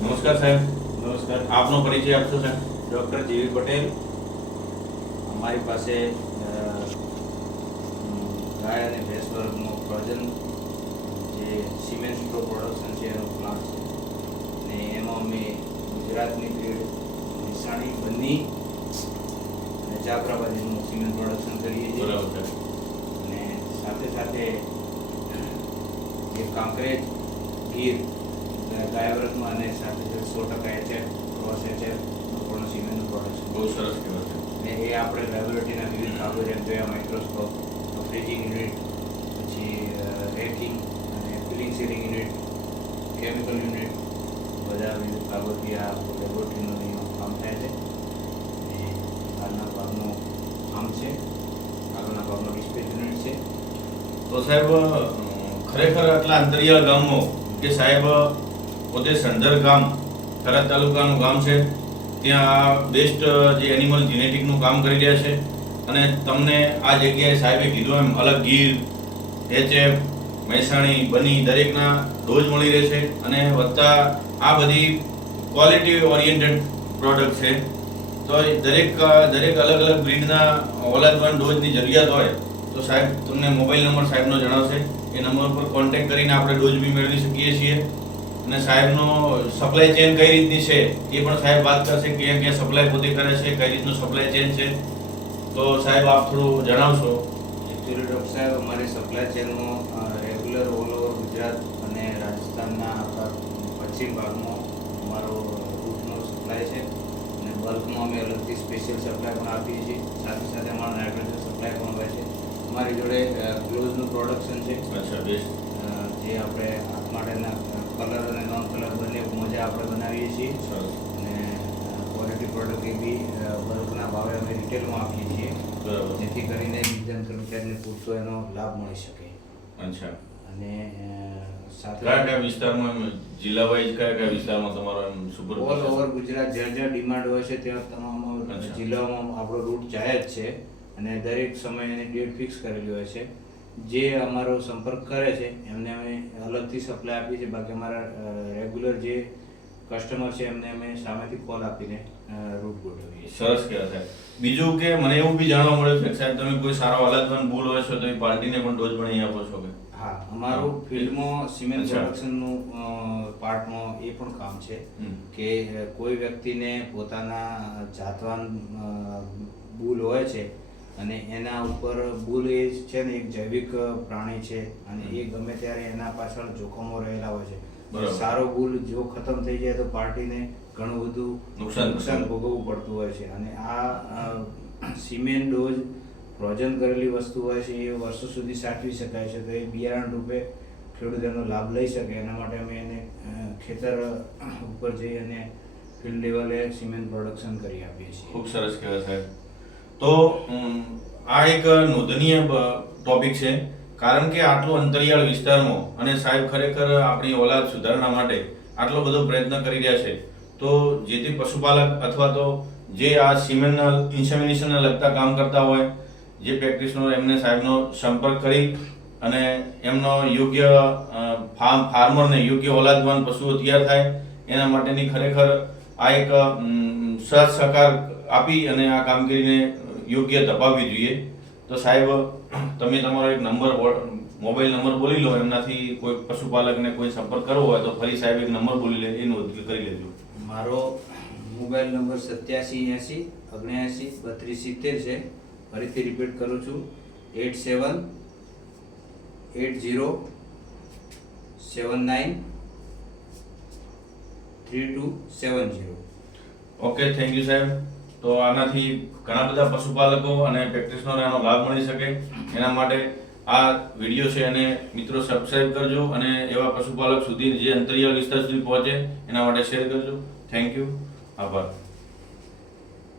નમસ્કાર સાહેબ. નમસ્કાર. આપનો પરિચય આપશો સાહેબ? ડૉક્ટર જીવી પટેલ. અમારી પાસે ગાય અને ભેંસ વર્ગનો ફ્રોઝન જે સિમેન્ટ સ્ટ્રો પ્રોડક્શન છે એનો પ્લાન્ટ છે ને એમાં અમે ગુજરાતની બ્રીડ નિશાણી બન્ની અને જાફરાબાદીનું સિમેન્ટ પ્રોડક્શન કરીએ છીએ. બરાબર છે. અને સાથે સાથે જે કાંકરેજ ગીર ગાય વર્ગમાં અને સાથે સાથે 100% એચએફ ક્રોસ એચએફનું પણ સિમેન્ટનું પ્રોડક્શન બહુ સરસ કહેવાય છે. ને એ આપણે લેબોરેટરીના વિવિધ ભાગો જેમ કે માઇક્રોસ્કોપ, ફ્રીજિંગ યુનિટ, પછી રેકિંગ અને filling sealing unit, chemical unit, બધા વિવિધ ભાગોથી આ લેબોરેટરીનું અહીંયા કામ થાય છે. અને આગળના ભાગનું આમ છે, આગળના ભાગનો ડિસ્પ્લે યુનિટ છે. તો સાહેબ ખરેખર આટલા અંતરિયાળ ગામમાં કે સાહેબ પોતે સંદર ગામ થરાદ તાલુકાનું ગામ છે, ત્યાં બેસ્ટ જે એનિમલ જીનેટિકનું કામ કરી રહ્યા છે અને તમને આ જગ્યાએ સાહેબે કીધું એમ અલગ ગીર, એચએફ, મહેસાણી, બની દરેકના ડોઝ મળી રહેશે અને વત્તા આ બધી ક્વોલિટી ઓરિએન્ટેડ પ્રોડક્ટ છે. તો દરેક અલગ અલગ બ્રીડના ઓલાદવાન ડોઝની જરૂરિયાત હોય તો સાહેબ તમને મોબાઈલ નંબર સાહેબનો જણાવશે. એ નંબર પર કોન્ટેક્ટ કરીને આપણે ડોઝ બી મેળવી શકીએ છીએ. અને સાહેબનો સપ્લાય ચેન કઈ રીતની છે એ પણ સાહેબ વાત કરશે, ક્યાં ક્યાં સપ્લાય પોતે કરે છે, કઈ રીતનું સપ્લાય ચેન છે. તો સાહેબ આપ થોડું જણાવશો. એકચ્યુઅલી ડૉક્ટર સાહેબ અમારી સપ્લાય ચેનમાં રેગ્યુલર ઓલ ઓવર ગુજરાત અને રાજસ્થાનના આપણા પશ્ચિમ ભાગમાં અમારો રૂટનો સપ્લાય છે અને બલ્કમાં અમે અલગથી સ્પેશિયલ સપ્લાય પણ આપીએ છીએ. સાથે સાથે અમારા નાઇટ્રોજન સપ્લાય પણ હોય છે. અમારી જોડે ગ્લોવ્સનું પ્રોડક્શન છે. અચ્છા, બેસ્ટ. જે આપણે હાથ માટેના કલર અને નોન કલર બંને મોજા આપણે બનાવીએ છીએ. સરસ. અને ક્વોલિટી પ્રોડક્ટ એ બી બલ્કના ભાવે અમે રિટેલમાં આપીએ છીએ, બરાબર. જેથી કરીને વિજ્ઞાન કર્મચારીને પૂરતો એનો લાભ મળી શકે. અચ્છા. અને સાથે કયા કયા વિસ્તારમાં જિલ્લા વાઇઝ કયા વિસ્તારમાં તમારો એમ સુપર ઓલ ઓવર ગુજરાત જ્યાં જ્યાં ડિમાન્ડ હોય છે ત્યાં તમામ અચ્છા. જિલ્લાઓમાં આપણો રૂટ જાય જ છે અને દરેક સમયે એની ડેટ ફિક્સ કરેલી હોય છે. જે અમારો સંપર્ક કરે છે એમને અમે અલગથી સપ્લાય આપીએ છીએ. બાકી અમારા રેગ્યુલર જે કસ્ટમર છે એમને અમે સામેથી કોલ આપીને રૂટ ગોઠવીએ છીએ. સરસ કહેવાય સાહેબ. બીજું કે મને એવું બી જાણવા મળ્યું છે કે સાહેબ તમે કોઈ સારો અલાદવાન બુલ હોય છો તો એ પાર્ટીને પણ ડોઝ બનાવી આપો છો કે? હા, અમારું ફિલ્ડમાં સિમેન્ટ અચ્છા. પ્રોડક્શનનું પાર્ટમાં એ પણ કામ છે કે કોઈ વ્યક્તિને પોતાના જાતવાન બુલ હોય છે અને એના ઉપર બુલ એ છે ને એક જૈવિક પ્રાણી છે અને એ ગમે ત્યારે એના પાછળ જોખમો રહેલા હોય છે. બરાબર. સારો બુલ જો ખતમ થઈ જાય તો પાર્ટીને ઘણું બધું નુકસાન ભોગવવું પડતું હોય છે. અને આ સિમેન્ટ ડોઝ ફ્રોઝન કરેલી વસ્તુ હોય છે એ વર્ષો સુધી સાચવી શકાય છે. તો એ બિયારણ રૂપે ખેડૂત એનો લાભ લઈ શકે એના માટે અમે એને ખેતર ઉપર જઈ અને ફિલ્ડ લેવલે સિમેન્ટ પ્રોડક્શન કરી આપીએ છીએ. ખૂબ સરસ કહેવાય સાહેબ. તો આ એક નોંધનીય ટોપિક છે, કારણ કે આટલું અંતરિયાળ વિસ્તારમાં અને સાહેબ ખરેખર આપણી ઓલાદ સુધારણા માટે આટલો બધો પ્રયત્ન કરી રહ્યા છે. તો જે તે પશુપાલક અથવા તો જે આ સિમેન્ટના ઇન્સેમિનેશનને લગતા કામ કરતા હોય જે પ્રેક્ટિશનર એમને સાહેબનો સંપર્ક કરી અને એમનો યોગ્ય ફાર્મરને યોગ્ય ઓલાદવાન પશુઓ તૈયાર થાય એના માટેની ખરેખર આ એક સાથ સહકાર આપી અને આ કામગીરીને યોગ્ય દબાવવી જોઈએ. તો સાહેબ તમે તમારો એક નંબર મોબાઈલ નંબર બોલી લો, એમનાથી કોઈ પશુપાલકને કોઈ સંપર્ક કરવો હોય તો ફરી સાહેબ એક નંબર બોલી લે એ નોંધ કરી લેજો. મારો મોબાઈલ નંબર 8780793270 છે. ફરીથી રિપીટ કરું છું, 8780793270. ઓકે, થેન્ક યુ સાહેબ. તો આનાથી ઘણા બધા પશુપાલકો અને પ્રેક્ટિશનરને આનો લાભ મળી શકે એના માટે આ વિડીયો છે અને મિત્રો સબસ્ક્રાઇબ કરજો અને એવા પશુપાલક સુધી જે અંતરિયાળ વિસ્તાર સુધી પહોંચે એના માટે શેર કરજો. Thank you. આભાર.